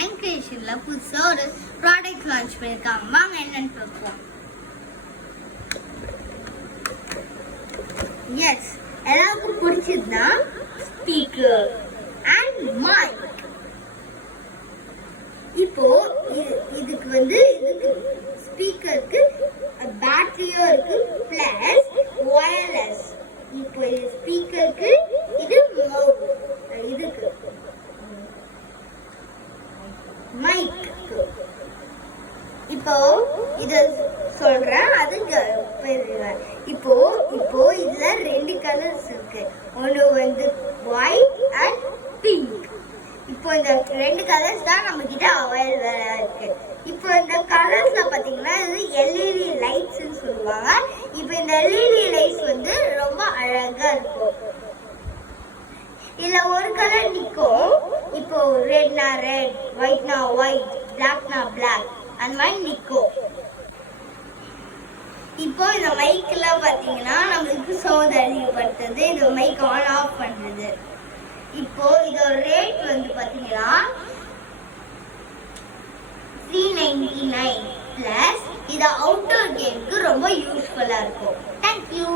ஆங்கேஷன்ல புதுசா ஒரு product launch பண்ணிருக்காங்க. வாங்க என்னன்னு பார்ப்போம். எஸ், எல்லாருக்கும் பிடிச்சதுதான் ஸ்பீக்கர் அண்ட் மைக். இப்போ இதுக்கு ஸ்பீக்கருக்கு பேட்டரியும் இருக்கு பிளஸ் வயர்லெஸ். இப்போ இது ஸ்பீக்கருக்கு இது இதுக்கு மைக். இப்போ இத சொல்றேன், அது இப்போ இதுல 2 கலர்ஸ் இருக்கு. ஒன்னு ஒயிட் அண்ட் பிங்க். இப்போ இந்த 2 கலர்ஸ் தான் நம்ம கிட்ட அவைலபிளா இருக்கு. இப்போ இந்த கலர்ஸ்ல பாத்தீங்கன்னா இது எல்இடி லைட்ஸ் சொல்லுவாங்க. இப்போ இந்த எல்இடி லைட்ஸ் ரொம்ப அழகா இருக்கும். இதுல ஒரு கலர் நிக்கும். இப்போ ரெட்னா ரெட், ஒயிட்னா ஒயிட், பிளாக்னா பிளாக் அந்த மாதிரி நிக்கும். இப்போ இந்த மைக்ல பாத்தீங்கன்னா நம்மளுக்கு சவுண்ட் அதிகப்படுத்துறது, இந்த மைக் ஆன் ஆஃப் பண்றது. இப்போ இதோட ரேட் பாத்தீங்கன்னா 399 பிளஸ் இது அவுட்டோர் கேம்க்கு ரொம்ப யூஸ்ஃபுல்லா இருக்கும். தேங்க்யூ.